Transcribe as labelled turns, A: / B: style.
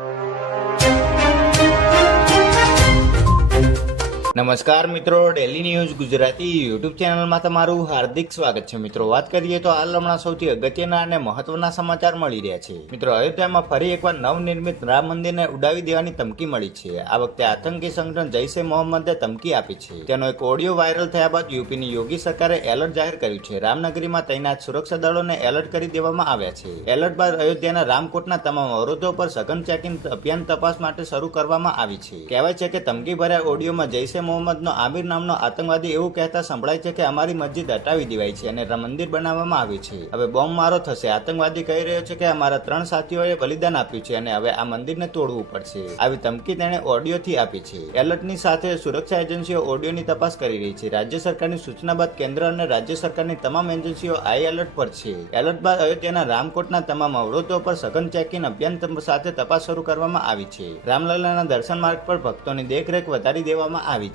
A: you. નમસ્કાર મિત્રો daily news Gujarati YouTube ચેનલમાં તમારું હાર્દિક સ્વાગત છે. મિત્રો, વાત કરીએ તો હાલ હમણાં સૌથી અગત્યના અને મહત્વના સમાચાર મળી રહ્યા છે. મિત્રો, અયોધ્યામાં ફરી એકવાર નવનિર્મિત રામ મંદિરને ઉડાવી દેવાની ધમકી મળી છે. આ વખતે આતંકી સંગઠન જૈશે મોહમ્મદે ધમકી આપી છે. તેનો એક ઓડિયો વાયરલ થયા બાદ યુપીની યોગી સરકારે એલર્ટ જાહેર કર્યું છે. રામનગરીમાં તૈનાત સુરક્ષા દળોને એલર્ટ કરી દેવામાં આવ્યા છે. એલર્ટ બાદ અયોધ્યાના રામકોટના તમામ અવરોધો પર સઘન ચેકિંગ અભિયાન તપાસ માટે શરૂ કરવામાં આવી છે. કહેવાય છે કે ધમકી ભર્યા ઓડિયોમાં જૈશે મોહમ્મદનો આમિર નામનો આતંકવાદી એવું કહેતા સંભળાય છે કે અમારી મસ્જિદ હટાવી દેવાય છે અને મંદિર બનાવવામાં આવ્યું છે. હવે બોમ્બ મારો થશે. આતંકવાદી કહી રહ્યો છે કે અમારા ત્રણ સાથીઓએ બલિદાન આપ્યું છે અને હવે આ મંદિરને તોડવું પડશે. આવી ધમકી તેણે ઓડિયોથી આપી છે. એલર્ટની સાથે સુરક્ષા એજન્સીઓ ઓડિયોની તપાસ કરી રહી છે. રાજ્ય સરકારની સૂચના બાદ કેન્દ્ર અને રાજ્ય સરકારની તમામ એજન્સીઓ હાઈ એલર્ટ પર છે. એલર્ટ બાદ અયોધ્યાના રામકોટના તમામ અવરોધો પર સઘન ચેકિંગ અભિયાન સાથે તપાસ શરૂ કરવામાં આવી છે. રામલલ્લાના દર્શન માર્ગ પર ભક્તોની દેખરેખ વધારી દેવામાં આવી છે